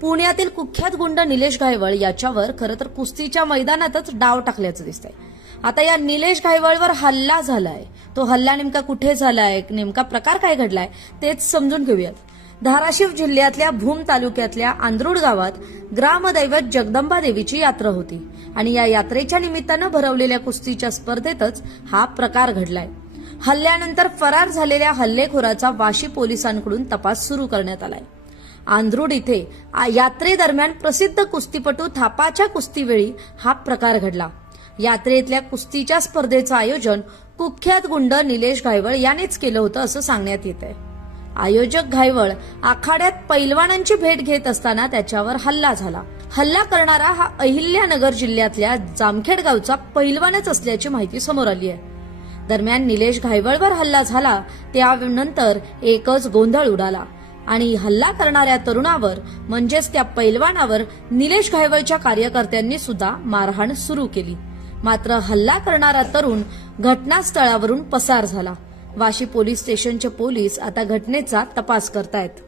पुण्यातील कुख्यात गुंड निलेश घायवळ याच्यावर खरं तर कुस्तीच्या मैदानातच डाव टाकल्याचं दिसतंय। आता या निलेश घायवळवर हल्ला झालाय, तो हल्ला नेमका कुठे झालाय, नेमका प्रकार काय घडलाय तेच समजून घेऊयात। धाराशिव जिल्ह्यातल्या भूम तालुक्यातल्या आंद्रुड गावात ग्रामदैवत जगदंबा देवीची यात्रा होती आणि या यात्रेच्या निमित्तानं भरवलेल्या कुस्तीच्या स्पर्धेतच हा प्रकार घडलाय। हल्ल्यानंतर फरार झालेल्या हल्लेखोराचा वाशी पोलिसांकडून तपास सुरू करण्यात आलाय। आंध्रुड इथे यात्रेदरम्यान प्रसिद्ध कुस्तीपटू थापाच्या कुस्तीवेळी हा प्रकार घडला। यात्रेतल्या कुस्तीच्या स्पर्धेचं आयोजन कुख्यात गुंड निलेश घायवळ यानेच केलं होतं असं सांगण्यात येत आहे। आयोजक घायवळ आखाड्यात पैलवानांची भेट घेत असताना त्याच्यावर हल्ला झाला। हल्ला करणारा हा अहिल्यानगर जिल्ह्यातल्या जामखेड गावचा पैलवानच असल्याची माहिती समोर आली आहे। दरम्यान निलेश घायवळवर हल्ला झाला त्यानंतर एकच गोंधळ उडाला आणि हल्ला करणाऱ्या तरुणावर म्हणजेच त्या पैलवानावर निलेश घायवळच्या कार्यकर्त्यांनी सुद्धा मारहाण सुरू केली। मात्र हल्ला करणारा तरुण घटनास्थळावरून पसार झाला। वाशी पोलीस स्टेशनचे पोलीस आता घटनेचा तपास करतायत।